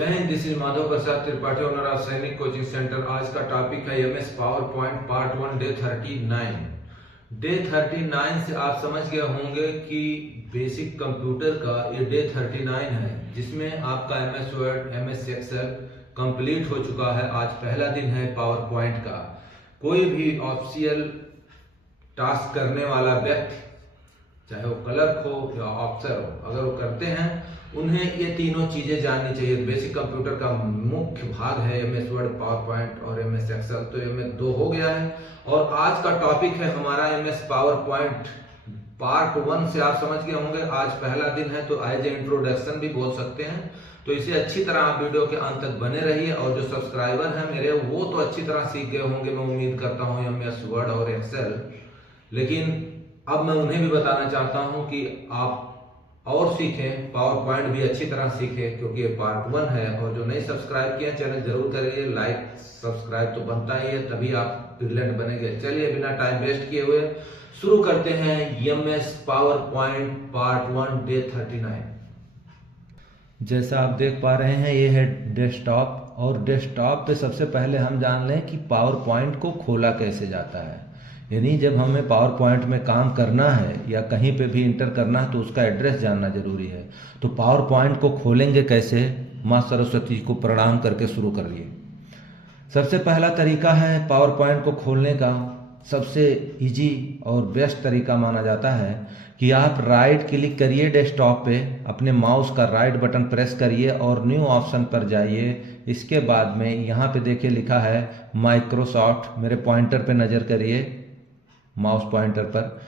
This is Madhav Prasad Tripathi owner of सैनिक coaching centre. आज का टॉपिक है MS power point part 1 day 39। Day 39 से आप समझ गए होंगे कि बेसिक कंप्यूटर का ये डे 39 है, जिसमें आपका MS Word MS Excel complete हो चुका है। आज पहला दिन है पावर पॉइंट का। कोई भी ऑफिशियल टास्क करने वाला व्यक्ति, चाहे वो क्लर्क हो या ऑफिसर हो, अगर वो करते हैं उन्हें ये तीनों चीजें जाननी चाहिए। बेसिक कंप्यूटर का मुख्य भाग है एमएस वर्ड, पावर पॉइंट और एमएस एक्सेल। तो एमएस 2 हो गया है और आज का टॉपिक है हमारा एमएस पावर पॉइंट पार्ट 1 से आप समझ गए होंगे। आज पहला दिन है तो एज ए इंट्रोडक्शन भी बोल सकते हैं। तो इसे अच्छी तरह आप वीडियो के अंत तक बने रहिए और जो सब्सक्राइबर हैं मेरे वो तो अच्छी तरह सीख गए होंगे, मैं उम्मीद करता हूँ, एमएस वर्ड और एक्सेल। लेकिन अब मैं उन्हें भी बताना चाहता हूं कि आप और सीखें, पावर पॉइंट भी अच्छी तरह सीखें, क्योंकि ये पार्ट 1 है। और जो नहीं सब्सक्राइब किया चैनल जरूर करिए, लाइक सब्सक्राइब तो बनता ही है, तभी आप ब्रिलियंट बनेंगे। चलिए बिना टाइम वेस्ट किए हुए शुरू करते हैं MS power point part 1 day 39। जैसा आप देख पा रहे हैं ये है डेस्कटॉप, और डेस्कटॉप पे सबसे पहले हम जान लें कि पावर पॉइंट को खोला कैसे जाता है। यानी जब हमें पावर पॉइंट में काम करना है या कहीं पे भी इंटर करना है तो उसका एड्रेस जानना जरूरी है। तो पावर पॉइंट को खोलेंगे कैसे, माँ सरस्वती को प्रणाम करके शुरू करिए। सबसे पहला तरीका है पावर पॉइंट को खोलने का, सबसे इजी और बेस्ट तरीका माना जाता है कि आप राइट क्लिक करिए डेस्कटॉप पे, अपने माउस का राइट बटन प्रेस करिए और न्यू ऑप्शन पर जाइए। इसके बाद में यहाँ पे देखिए लिखा है माइक्रोसॉफ्ट, मेरे पॉइंटर पे नज़र करिए, माउस पॉइंटर पर,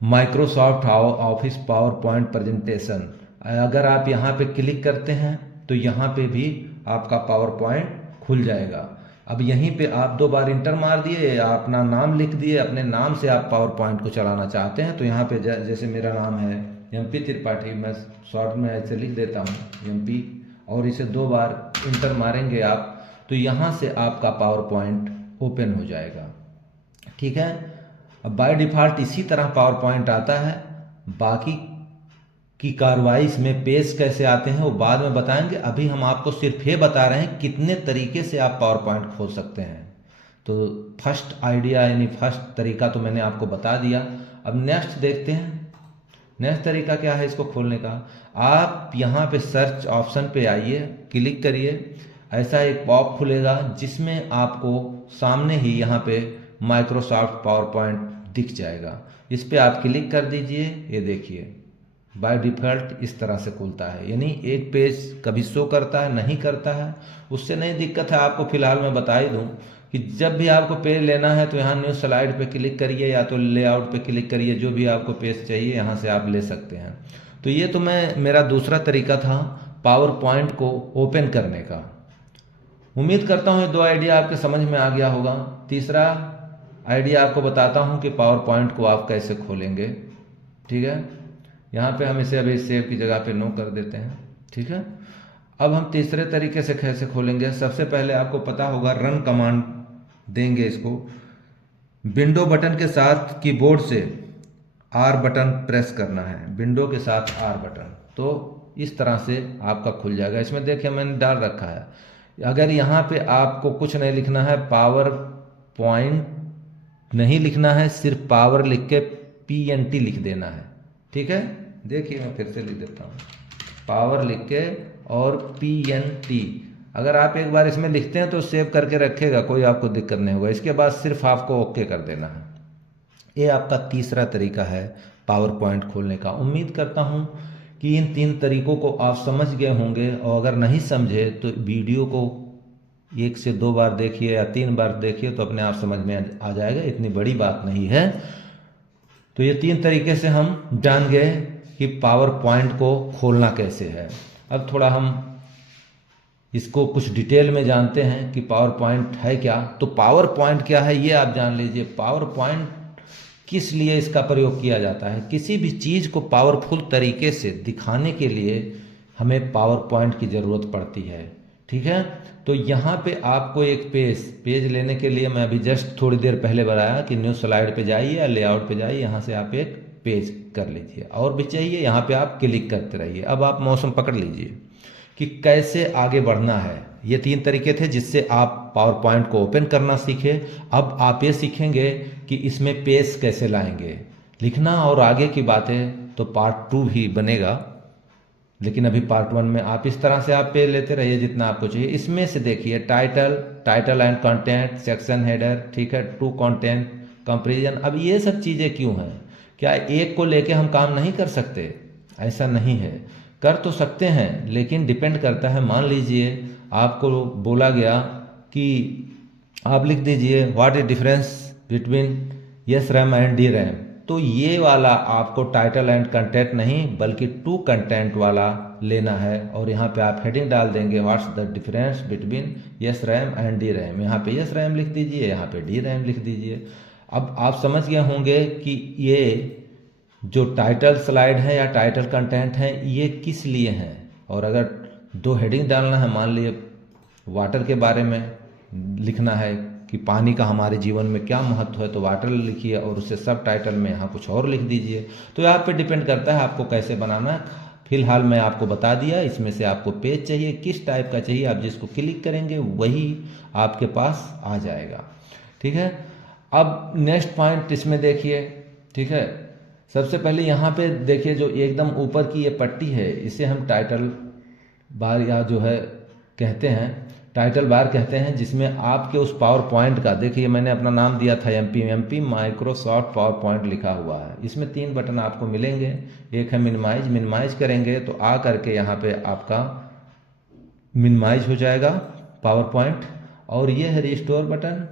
Microsoft office power point presentation. अगर आप यहाँ पे क्लिक करते हैं तो यहाँ पे भी आपका पावर पॉइंट खुल जाएगा। अब यहीं पे आप 2 बार इंटर मार दिए या अपना नाम लिख दिए, अपने नाम से आप पावर पॉइंट को चलाना चाहते हैं तो यहाँ पे जैसे मेरा नाम है एमपी त्रिपाठी, मैं शॉर्ट में ऐसे लिख देता हूँ एमपी, और इसे 2 बार इंटर मारेंगे आप तो यहाँ से आपका पावर पॉइंट ओपन हो जाएगा। ठीक है, अब बाय डिफ़ॉल्ट इसी तरह पावर पॉइंट आता है। बाकी की कार्रवाई इसमें पेज कैसे आते हैं वो बाद में बताएंगे। अभी हम आपको सिर्फ ये बता रहे हैं कितने तरीके से आप पावर पॉइंट खोल सकते हैं। तो फर्स्ट आइडिया यानी फर्स्ट तरीका तो मैंने आपको बता दिया। अब नेक्स्ट देखते हैं। नेक्स्ट तरीका क्या है इसको खोलने का। आप यहाँ पे सर्च ऑप्शन पे आइए, क्लिक करिए, ऐसा एक पॉप खुलेगा जिसमें आपको सामने ही यहाँ पे माइक्रोसॉफ्ट पावर पॉइंट दिख जाएगा। इस पे आप क्लिक कर दीजिए। ये देखिए बाय डिफ़ॉल्ट इस तरह से खुलता है, यानी एक पेज कभी शो करता है, नहीं करता है, उससे नहीं दिक्कत है। आपको फिलहाल मैं बता ही दूं कि जब भी आपको पेज लेना है तो यहाँ न्यू स्लाइड पे क्लिक करिए या तो लेआउट पे क्लिक करिए, जो भी आपको पेज चाहिए यहाँ से आप ले सकते हैं। तो ये तो मेरा दूसरा तरीका था पावर पॉइंट को ओपन करने का। उम्मीद करता हूँ ये 2 आइडिया आपके समझ में आ गया होगा। तीसरा आइडिया आपको बताता हूँ कि पावर पॉइंट को आप कैसे खोलेंगे। ठीक है, यहाँ पे हम इसे अभी सेव की जगह पे नो कर देते हैं। ठीक है, अब हम तीसरे तरीके से कैसे खोलेंगे। सबसे पहले आपको पता होगा रन कमांड देंगे इसको, विंडो बटन के साथ कीबोर्ड से आर बटन प्रेस करना है, विंडो के साथ आर बटन, तो इस तरह से आपका खुल जाएगा। इसमें देखिए मैंने डाल रखा है, अगर यहाँ पे आपको कुछ नहीं लिखना है, पावर पॉइंट नहीं लिखना है, सिर्फ पावर लिख के PNT लिख देना है। ठीक है, देखिए मैं फिर से लिख देता हूँ, पावर लिख के और PNT। अगर आप एक बार इसमें लिखते हैं तो सेव करके रखेगा, कोई आपको दिक्कत नहीं होगा। इसके बाद सिर्फ आपको ओके कर देना है। ये आपका तीसरा तरीका है पावर पॉइंट खोलने का। उम्मीद करता हूँ कि इन 3 तरीकों को आप समझ गए होंगे, और अगर नहीं समझे तो वीडियो को 1 से 2 बार देखिए या 3 बार देखिए तो अपने आप समझ में आ जाएगा, इतनी बड़ी बात नहीं है। तो ये 3 तरीके से हम जान गए कि पावर पॉइंट को खोलना कैसे है। अब थोड़ा हम इसको कुछ डिटेल में जानते हैं कि पावर पॉइंट है क्या। तो पावर पॉइंट क्या है ये आप जान लीजिए। पावर पॉइंट किस लिए इसका प्रयोग किया जाता है। किसी भी चीज़ को पावरफुल तरीके से दिखाने के लिए हमें पावर पॉइंट की ज़रूरत पड़ती है। ठीक है, तो यहाँ पे आपको एक पेज लेने के लिए मैं अभी जस्ट थोड़ी देर पहले बताया कि न्यू स्लाइड पे जाइए या लेआउट पे जाइए, यहाँ से आप एक पेज कर लीजिए, और भी चाहिए यहाँ पे आप क्लिक करते रहिए। अब आप मौसम पकड़ लीजिए, कि कैसे आगे बढ़ना है। ये 3 तरीके थे जिससे आप पावर पॉइंट को ओपन करना सीखे। अब आप ये सीखेंगे कि इसमें पेज कैसे लाएंगे, लिखना और आगे की बातें तो पार्ट 2 भी बनेगा, लेकिन अभी पार्ट 1 में आप इस तरह से आप पेज लेते रहिए जितना आपको चाहिए। इसमें से देखिए title and content, section header, ठीक है, टू कंटेंट, कंपेरिजन। अब ये सब चीज़ें क्यों हैं? क्या एक को लेके हम काम नहीं कर सकते? ऐसा नहीं है, कर तो सकते हैं, लेकिन डिपेंड करता है। मान लीजिए आपको बोला गया कि आप लिख दीजिए what is difference between yes RAM and D RAM, तो ये वाला आपको टाइटल एंड कंटेंट नहीं बल्कि टू कंटेंट वाला लेना है। और यहाँ पे आप हेडिंग डाल देंगे what's the difference between yes RAM and D RAM. यहाँ पे यस रैम लिख दीजिए, यहाँ पे डी रैम लिख दीजिए। अब आप समझ गए होंगे कि ये जो टाइटल स्लाइड है या टाइटल कंटेंट है ये किस लिए हैं। और अगर 2 हेडिंग डालना है, मान लीजिए वाटर के बारे में लिखना है कि पानी का हमारे जीवन में क्या महत्व है, तो वाटर लिखिए और उससे सब टाइटल में यहाँ कुछ और लिख दीजिए। तो आप पे डिपेंड करता है आपको कैसे बनाना है। फिलहाल मैं आपको बता दिया। इसमें से आपको पेज चाहिए, किस टाइप का चाहिए, आप जिसको क्लिक करेंगे वही आपके पास आ जाएगा, ठीक है। अब नेक्स्ट पॉइंट इसमें देखिए, ठीक है। सबसे पहले यहाँ पे देखिए जो एकदम ऊपर की ये पट्टी है इसे हम टाइटल बार या जो है कहते हैं, टाइटल बार कहते हैं, जिसमें आपके उस पावर पॉइंट का, देखिए मैंने अपना नाम दिया था एमपी माइक्रोसॉफ्ट पावर पॉइंट लिखा हुआ है। इसमें 3 बटन आपको मिलेंगे। एक है मिनिमाइज करेंगे तो आ करके यहाँ पे आपका मिनिमाइज हो जाएगा पावर पॉइंट। और ये है रिस्टोर बटन,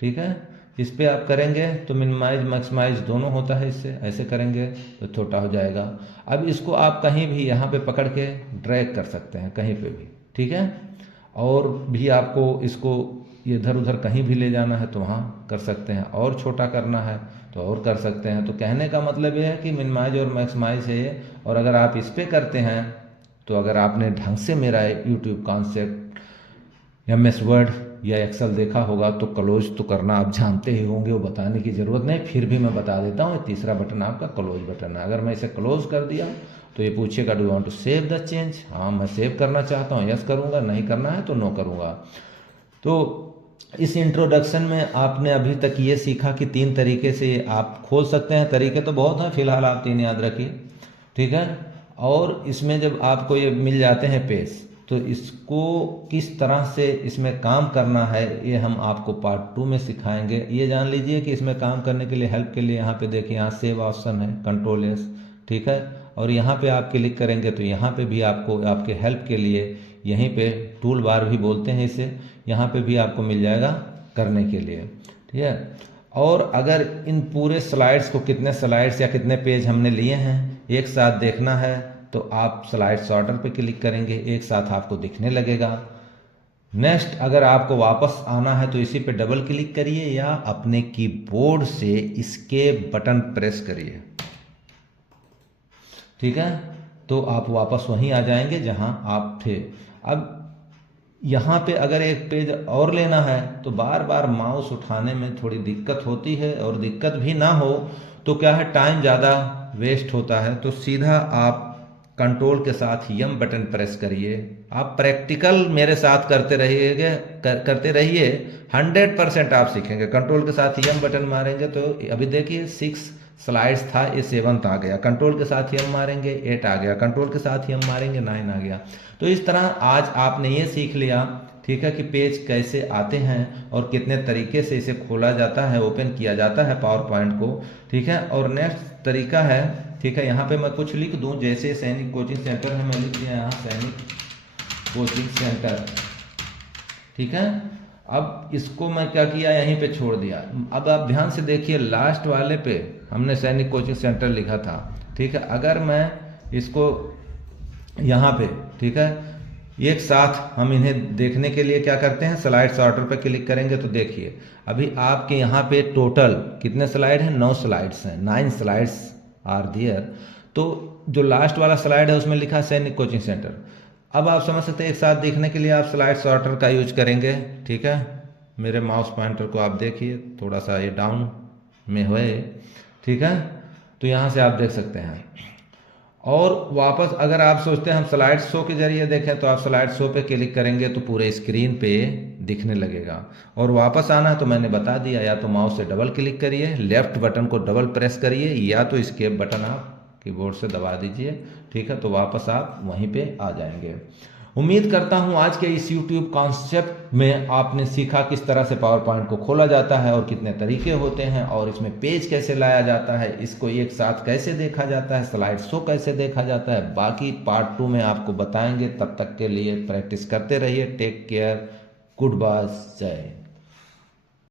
ठीक है। इस पर आप करेंगे तो मिनिमाइज मैक्सिमाइज दोनों होता है, इससे ऐसे करेंगे तो छोटा हो जाएगा। अब इसको आप कहीं भी यहाँ पे पकड़ के ड्रैग कर सकते हैं कहीं पे भी, ठीक है। और भी आपको इसको इधर उधर कहीं भी ले जाना है तो वहाँ कर सकते हैं, और छोटा करना है तो और कर सकते हैं। तो कहने का मतलब ये है कि मिनिमाइज और मैक्सिमाइज है ये। और अगर आप इस पर करते हैं तो अगर आपने ढंग से मेरा यूट्यूब कॉन्सेप्ट MS वर्ड या एक्सेल देखा होगा तो क्लोज तो करना आप जानते ही होंगे, वो बताने की ज़रूरत नहीं, फिर भी मैं बता देता हूँ। तीसरा बटन आपका क्लोज बटन है। अगर मैं इसे क्लोज कर दिया तो ये पूछेगा do want to save the change. हाँ मैं सेव करना चाहता हूँ, यस करूँगा, नहीं करना है तो नो करूँगा। तो इस इंट्रोडक्शन में आपने अभी तक ये सीखा कि 3 तरीके से आप खोल सकते हैं। तरीके तो बहुत हैं, फिलहाल आप 3 याद रखिए, ठीक है। और इसमें जब आपको ये मिल जाते हैं पेज तो इसको किस तरह से इसमें काम करना है ये हम आपको पार्ट 2 में सिखाएंगे। ये जान लीजिए कि इसमें काम करने के लिए हेल्प के लिए यहाँ पे देखिए, यहाँ सेव ऑप्शन है, कंट्रोल S, ठीक है। और यहाँ पे आप क्लिक करेंगे तो यहाँ पे भी आपको आपके हेल्प के लिए यहीं पे टूल बार भी बोलते हैं इसे, यहाँ पे भी आपको मिल जाएगा करने के लिए, ठीक है। और अगर इन पूरे स्लाइड्स को, कितने स्लाइड्स या कितने पेज हमने लिए हैं, एक साथ देखना है तो आप स्लाइड सॉर्टर पे क्लिक करेंगे, एक साथ आपको दिखने लगेगा। नेक्स्ट अगर आपको वापस आना है तो इसी पे डबल क्लिक करिए या अपने कीबोर्ड से इसके बटन प्रेस करिए, ठीक है। तो आप वापस वहीं आ जाएंगे जहां आप थे। अब यहाँ पे अगर एक पेज और लेना है तो बार बार माउस उठाने में थोड़ी दिक्कत होती है, और दिक्कत भी ना हो तो क्या है, टाइम ज़्यादा वेस्ट होता है। तो सीधा आप कंट्रोल के साथ यम बटन प्रेस करिए। आप प्रैक्टिकल मेरे साथ करते रहिए 100% आप सीखेंगे। कंट्रोल के साथ यम बटन मारेंगे तो अभी देखिए 6 स्लाइड्स था, ये 7th आ गया। कंट्रोल के साथ यम मारेंगे 8 आ गया, कंट्रोल के साथ यम मारेंगे 9 आ गया। तो इस तरह आज आपने ये सीख लिया, ठीक है, कि पेज कैसे आते हैं और कितने तरीके से इसे खोला जाता है, ओपन किया जाता है पावर पॉइंट को, ठीक है। और नेक्स्ट तरीका है, ठीक है, यहाँ पे मैं कुछ लिख दूँ, जैसे सैनिक कोचिंग सेंटर है, मैं लिख दिया यहाँ सैनिक कोचिंग सेंटर, ठीक है। अब इसको मैं क्या किया, यहीं पे छोड़ दिया। अब आप ध्यान से देखिए, लास्ट वाले पे हमने सैनिक कोचिंग सेंटर लिखा था, ठीक है। अगर मैं इसको यहाँ पे, ठीक है, एक साथ हम इन्हें देखने के लिए क्या करते हैं, स्लाइड सॉर्टर पे क्लिक करेंगे तो देखिए अभी आपके यहाँ पे टोटल कितने स्लाइड हैं, 9 स्लाइड्स हैं, 9 स्लाइड्स आर देयर। तो जो लास्ट वाला स्लाइड है उसमें लिखा है सैनिक कोचिंग सेंटर। अब आप समझ सकते हैं एक साथ देखने के लिए आप स्लाइड सॉर्टर का यूज करेंगे, ठीक है। मेरे माउस पॉइंटर को आप देखिए, थोड़ा सा ये डाउन में है, ठीक है। तो यहाँ से आप देख सकते हैं। और वापस अगर आप सोचते हैं हम स्लाइड शो के जरिए देखें तो आप स्लाइड शो पे क्लिक करेंगे तो पूरे स्क्रीन पे दिखने लगेगा। और वापस आना तो मैंने बता दिया, या तो माउस से डबल क्लिक करिए, लेफ्ट बटन को डबल प्रेस करिए, या तो एस्केप बटन आप कीबोर्ड से दबा दीजिए। ठीक है, तो वापस आप वहीं पे आ जाएंगे। उम्मीद करता हूँ आज के इस YouTube कॉन्सेप्ट में आपने सीखा किस तरह से पावर पॉइंट को खोला जाता है और कितने तरीके होते हैं, और इसमें पेज कैसे लाया जाता है, इसको एक साथ कैसे देखा जाता है, स्लाइड शो कैसे देखा जाता है। बाकी पार्ट 2 में आपको बताएंगे। तब तक के लिए प्रैक्टिस करते रहिए। टेक केयर, गुड बाय, जय।